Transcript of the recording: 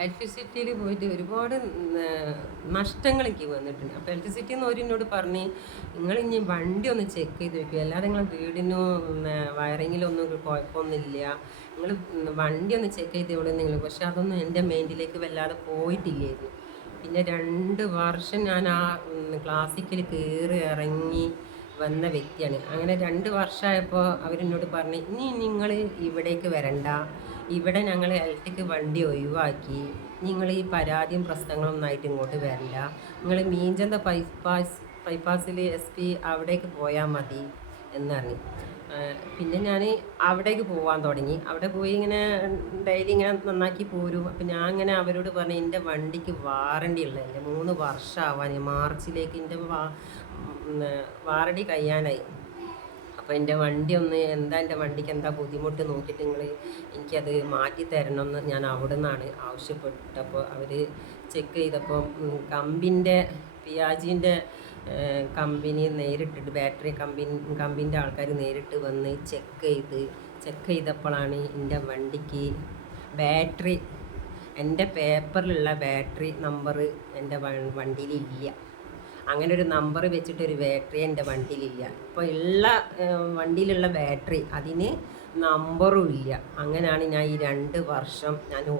ഇലക്ട്രിസിറ്റിയിൽ പോയിട്ട് ഒരുപാട് നഷ്ടങ്ങൾ എനിക്ക് വന്നിട്ടുണ്ട്. അപ്പോൾ ഇലക്ട്രിസിറ്റിയിൽ നിന്ന് എന്നോട് പറഞ്ഞ് നിങ്ങൾ ഇനി വണ്ടി ഒന്ന് ചെക്ക് ചെയ്ത് വെക്കുക, അല്ലാതെ നിങ്ങളെ വീടിനോ വയറിങ്ങിലൊന്നും കുഴപ്പമൊന്നുമില്ല, നിങ്ങൾ വണ്ടി ഒന്ന് ചെക്ക് ചെയ്ത് ഇവിടെ നിങ്ങൾ. പക്ഷെ അതൊന്നും എൻ്റെ മൈൻഡിലേക്ക് വല്ലാതെ പോയിട്ടില്ലായിരുന്നു. പിന്നെ 2 വർഷം ഞാൻ ആ ക്ലാസിക്കൽ കയറി ഇറങ്ങി വന്ന വ്യക്തിയാണ്. അങ്ങനെ 2 വർഷമായപ്പോൾ അവരെന്നോട് പറഞ്ഞ് ഇനി നിങ്ങൾ ഇവിടേക്ക് വരണ്ട, ഇവിടെ ഞങ്ങൾ ഇലക്ട്രിക് വണ്ടി ഒഴിവാക്കി, നിങ്ങൾ ഈ പരാതിയും പ്രശ്നങ്ങളൊന്നും ആയിട്ട് ഇങ്ങോട്ട് വരണ്ട, നിങ്ങൾ മീഞ്ചന്ത ബൈപ്പാസിൽ SP അവിടേക്ക് പോയാൽ മതി എന്ന് പറഞ്ഞു. പിന്നെ ഞാൻ അവിടേക്ക് പോകാൻ തുടങ്ങി. അവിടെ പോയി ഇങ്ങനെ ഡെയിലി ഇങ്ങനെ നന്നാക്കി പോരും. അപ്പം ഞാൻ ഇങ്ങനെ അവരോട് പറഞ്ഞു എൻ്റെ വണ്ടിക്ക് വാറണ്ടി ഉള്ളതല്ലേ, 3 വർഷമാവാൻ മാർച്ചിലേക്ക് എൻ്റെ വാറണ്ടി കഴിയാനായി. അപ്പോൾ എൻ്റെ വണ്ടി ഒന്ന് എൻ്റെ വണ്ടിക്ക് എന്താ ബുദ്ധിമുട്ട് നോക്കിയിട്ട് നിങ്ങൾ എനിക്കത് മാറ്റി തരണമെന്ന് ഞാൻ അവിടെ നിന്നാണ് ആവശ്യപ്പെട്ടപ്പോൾ അവർ ചെക്ക് ചെയ്തപ്പോൾ കമ്പിൻ്റെ പിയാജിൻ്റെ കമ്പനി നേരിട്ടിട്ട് ബാറ്ററി കമ്പിൻ്റെ ആൾക്കാർ നേരിട്ട് വന്ന് ചെക്ക് ചെയ്തപ്പോഴാണ് എൻ്റെ വണ്ടിക്ക് ബാറ്ററി, എൻ്റെ പേപ്പറിലുള്ള ബാറ്ററി നമ്പർ എൻ്റെ വണ്ടിയിലില്ല. അങ്ങനെ ഒരു നമ്പർ വെച്ചിട്ടൊരു ബാറ്ററി എൻ്റെ വണ്ടിയിലില്ല. ഇപ്പോൾ ഉള്ള വണ്ടിയിലുള്ള ബാറ്ററി അതിന് നമ്പറും ഇല്ല. അങ്ങനെയാണ് ഞാൻ ഈ 2 വർഷം ഞാൻ